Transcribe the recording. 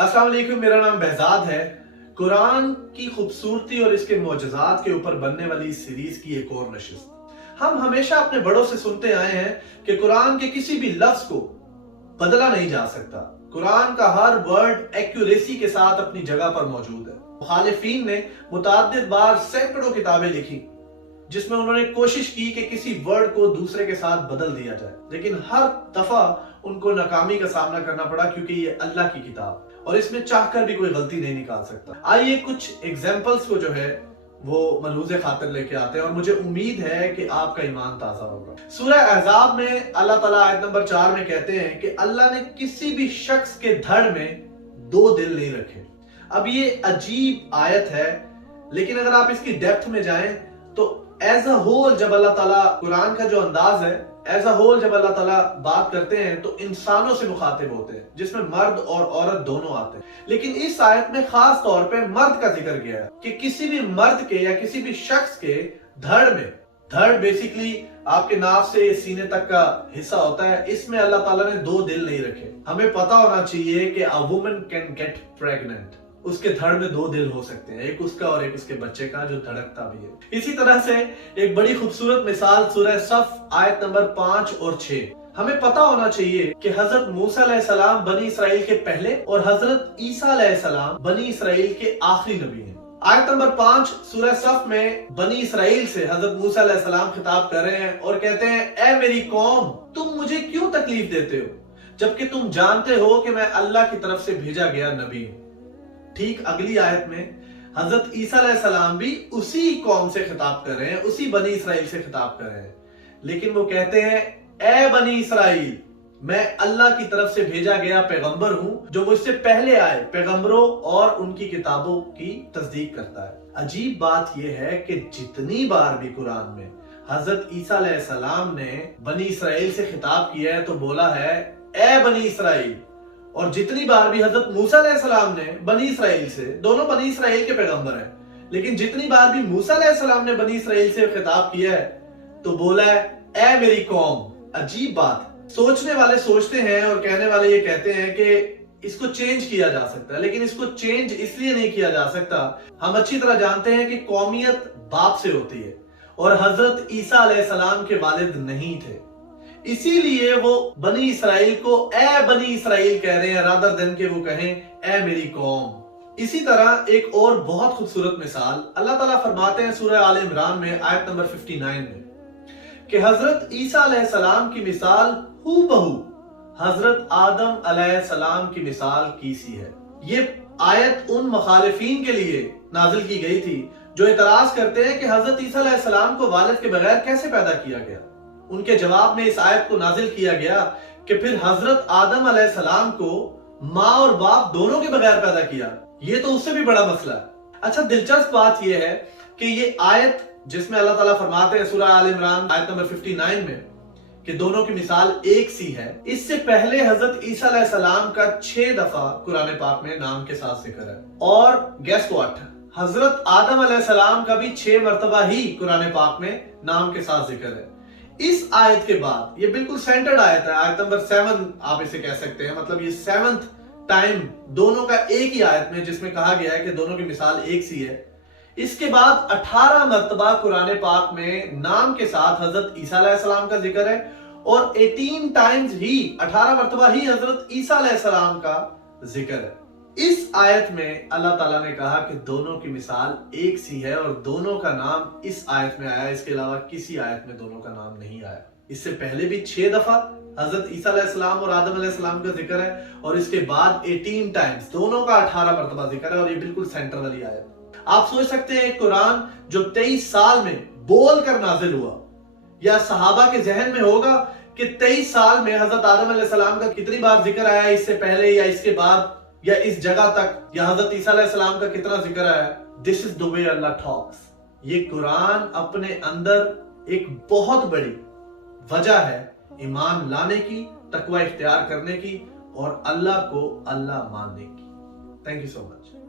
अस्सलाम वालेकुम, मेरा नाम behzad है। कुरान की खूबसूरती और इसके मोजज़ात के ऊपर बनने वाली इस सीरीज की एक और नशिस्त। हम हमेशा अपने बड़ों से सुनते आए हैं कि कुरान के किसी भी लफ्ज को बदला नहीं जा सकता। कुरान का हर वर्ड एक्यूरेसी के साथ अपनी जगह पर मौजूद है। मुखालिफीन ने मुतअद्दिद बार सैकड़ों किताबें लिखी जिसमें उन्होंने कोशिश की कि किसी वर्ड को दूसरे के साथ बदल दिया जाए, लेकिन हर दफा उनको नाकामी का सामना करना पड़ा, क्योंकि ये अल्लाह की किताब और इसमें चाहकर भी कोई गलती नहीं निकाल सकता। आइए कुछ एग्जाम्पल्स को जो है वो मलूज़े खातिर लेके आते हैं और मुझे उम्मीद है कि आपका ईमान ताजा होगा। सूरह अहज़ाब में अल्लाह ताला आयत नंबर 4 में कहते हैं कि अल्लाह ने किसी भी शख्स के धड़ में दो दिल नहीं रखे। अब ये अजीब आयत है, लेकिन अगर आप इसकी डेप्थ में जाएं तो एज अ होल जब अल्लाह ताला कुरान का जो अंदाज है, एज अ होल जब अल्लाह ताला बात करते हैं तो इंसानों से मुखातिब होते हैं, जिसमें मर्द और औरत दोनों आते हैं। लेकिन इस आयत में खास तौर पे मर्द का जिक्र किया है कि किसी भी मर्द के या किसी भी शख्स के धड़ में, धड़ बेसिकली आपके नाफ से सीने तक का हिस्सा होता है, इसमें अल्लाह ताला ने दो दिल नहीं रखे। हमें पता होना चाहिए कि a woman can get pregnant, उसके धड़ में दो दिल हो सकते हैं, एक उसका और एक उसके बच्चे का जो धड़कता भी है। इसी तरह से एक बड़ी खूबसूरत मिसाल सूरह सफ आयत नंबर 5 और 6। हमें पता होना चाहिए कि हजरत मूसा अलैहिस्सलाम बनी इसराइल के पहले और हजरत ईसा अलैहिस्सलाम बनी इसराइल के आखिरी नबी हैं। आयत नंबर 5 सूरह सफ में बनी इसराइल से हजरत मूसा अलैहिस्सलाम खिताब कर रहे हैं और कहते हैं, ए मेरी कौम, तुम मुझे क्यों तकलीफ देते हो जबकि तुम जानते हो कि मैं अल्लाह की तरफ से भेजा गया नबी हूं। ठीक अगली आयत में हजरत ईसा अलैहिस्सलाम भी उसी कौम से खिताब कर रहे हैं, उसी बनी इसराइल से खिताब कर रहे हैं, लेकिन वो कहते हैं, ए बनी इसराइल, मैं अल्लाह की तरफ से भेजा गया पैगंबर हूं जो मुझसे पहले आए पैगंबरों और उनकी किताबों की तस्दीक करता है। अजीब बात यह है कि जितनी बार भी कुरान में हजरत ईसा अलैहिस्सलाम ने बनी इसराइल से खिताब किया है तो बोला है, ए बनी इसराइल, और जितनी बार भी हजरत मूसा अलैहिस्सलाम ने बनी इसराइल से, दोनों बनी इसराइल के पैगंबर हैं, लेकिन जितनी बार भी मूसा अलैहिस्सलाम ने बनी इसराइल से खिताब किया है तो बोला है, ए मेरी कौम। अजीब बात, सोचने वाले सोचते हैं और कहने वाले ये कहते हैं कि इसको चेंज किया जा सकता है, लेकिन इसको चेंज इसलिए नहीं किया जा सकता। हम अच्छी तरह जानते हैं कि कौमियत बाप से होती है और हजरत ईसा अलैहिस्सलाम के वालिद नहीं थे, इसीलिए वो बनी इसराइल को ए बनी इसराइल कह रहे हैं रादर देन के वो कहें ए मेरी कौम। इसी तरह एक और बहुत खूबसूरत मिसाल अल्लाह ताला फरमाते हैं सूरह आल इमरान में आयत नंबर 59 में कि हजरत ईसा अलैहिस्सलाम की मिसाल हूबहू हजरत आदम अलैहिस्सलाम की मिसाल की सी है। ये आयत उन मुखालिफीन के लिए नाजिल की गई थी जो इतराज करते हैं कि हजरत ईसा अलैहिस्सलाम को वालिद के बगैर कैसे पैदा किया गया। उनके जवाब में इस आयत को नाजिल किया गया कि फिर हजरत आदम अलैहिस्सलाम को माँ और बाप दोनों के बगैर पैदा किया, ये तो उससे भी बड़ा मसला है। अच्छा, दिलचस्प बात यह है कि ये आयत जिसमें अल्लाह ताला फरमाते हैं सूरह आल इमरान आयत नंबर 59 में कि दोनों की मिसाल एक सी है, इससे पहले हजरत ईसा अलैहिस्सलाम का 6 दफा कुरान पाक में नाम के साथ जिक्र है, और गेस व्हाट, हजरत आदम अलैहिस्सलाम का भी 6 मरतबा ही कुरान पाक में नाम के साथ जिक्र है। इस आयत के बाद ये बिल्कुल सेंटर्ड आयत है, आयत नंबर 7 आप इसे कह सकते हैं, मतलब ये 7th टाइम दोनों का एक ही आयत में जिसमें कहा गया है कि दोनों की मिसाल एक सी है। इसके बाद 18 मरतबा कुरान पाक में नाम के साथ हजरत ईसा अलैहिस्सलाम का जिक्र है और 18 टाइम्स ही 18 मरतबा ही हजरत ईसा अलैहिस्सलाम का जिक्र है। इस आयत में अल्लाह ताला ने कहा कि दोनों की मिसाल एक सी है और दोनों का नाम इस आयत में आया, इसके अलावा किसी आयत में दोनों का नाम नहीं आया। इससे पहले भी 6 दफा हजरत ईसा अलैहिस्सलाम और आदम अलैहिस्सलाम का जिक्र है और इसके बाद 18 टाइम्स दोनों का 18 मरतबा जिक्र है, और ये बिल्कुल सेंटर वाली आयत। आप सोच सकते हैं कुरान जो 23 साल में बोल कर नाजिल हुआ, या सहाबा के जहन में होगा कि 23 साल में हजरत आदम अलैहिस्सलाम का कितनी बार जिक्र आया, इससे पहले या इसके बाद या इस जगह तक, या हजरत ईसा अलैहिस्सलाम का कितना जिक्र आया। This is the way Allah talks. ये कुरान अपने अंदर एक बहुत बड़ी वजह है ईमान लाने की, तकवा इख्तियार करने की और अल्लाह को अल्लाह मानने की। Thank you so much.